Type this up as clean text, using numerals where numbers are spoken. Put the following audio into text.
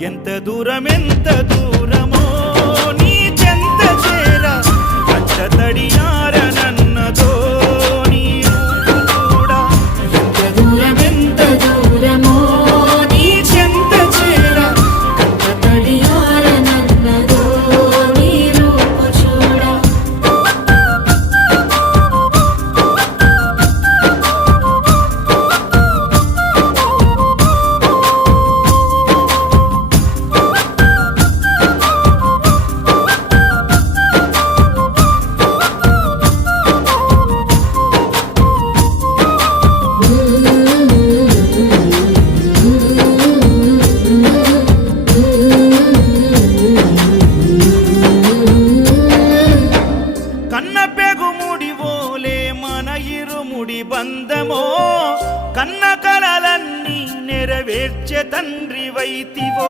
ఎంత దూరమో నీ చెంత చేర కంట తడియారనన్నదో నీ రూపు కూడా ఎంత దూరమో నీ చెంత చేర కంట తడియారనన్నదో నీ రూపు చూడ ముడి బంధమో కన్న కలలన్నీ నెరవేర్చే తండ్రి వైతివో